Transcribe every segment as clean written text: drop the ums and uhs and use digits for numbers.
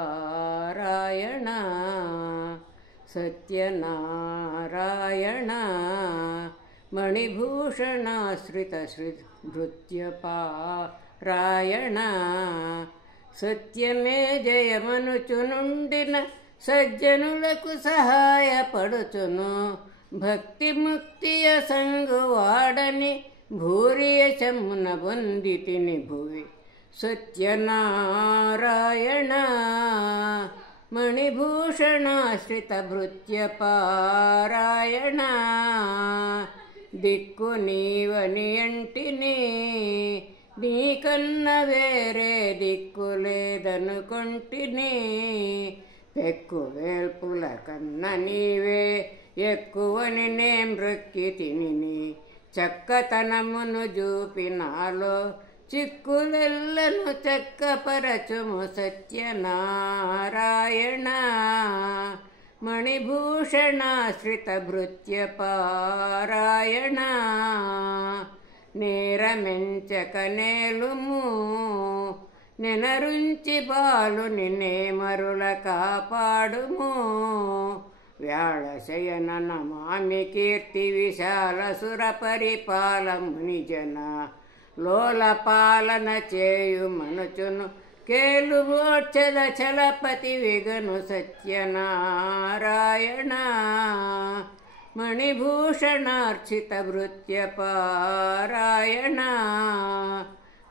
सत्यनारायण सत्यनारायण मणिभूषणाश्रितभृत्यपारायण सत्यमे जयमनुचुनुंडिन सज्जनुలకు సహాయపడుచును భక్తి ముక్తియ సంగువాడని భూరియశమున వందితిని భువి సత్యనారాయణ మణిభూషణాశ్రితభృత్యపారాయణ దిక్కు నీవని అంటిని నీకన్న వేరే దిక్కు లేదనుకొంటిని పెక్కు వేల్పుల కన్న నీవే ఎక్కువని నే మృక్కితిని చక్కతనమును చూపినాలో చిక్కులెల్లను చక్కపరచుము సత్యనారాయణ మణిభూషణాశ్రితభృత్యపారాయణ నేరమెంచక నేలుము నెనరుంచి బాలుని నేమరుల కాపాడుము వ్యాళశయన నమామి కీర్తి విశాల సుర పరిపాలముని జన లోల పాలన చేయు మనుచును కేలు మోక్షద చలపతి విగను సత్యనారాయణ మణిభూషణార్చిత భృత్యపారాయణ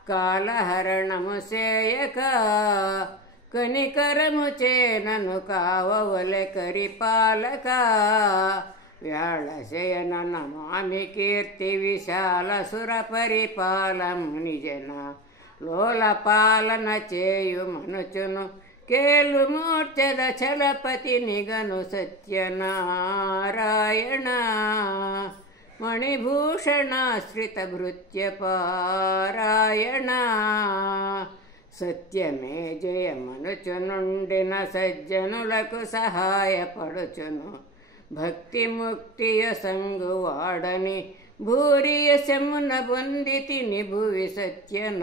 కాలహరణము చేయక కనికరము చేనను కావవలె కరిపాలక వ్యాళశయన నమామి కీర్తి విశాల సుర పరిపాలముని జన లోల పాలన చేయు మనుచును కేలు మోక్షద చలపతి నిగను సత్యనారాయణ మణిభూషణాశ్రితభృత్యపారాయణ సత్యమే జయమనుచునుండిన సజ్జనులకు సహాయపడుచును భక్తి ముక్తియ సంగువాడని భూరియశమున పొందితిని భువి సత్యనారాయణ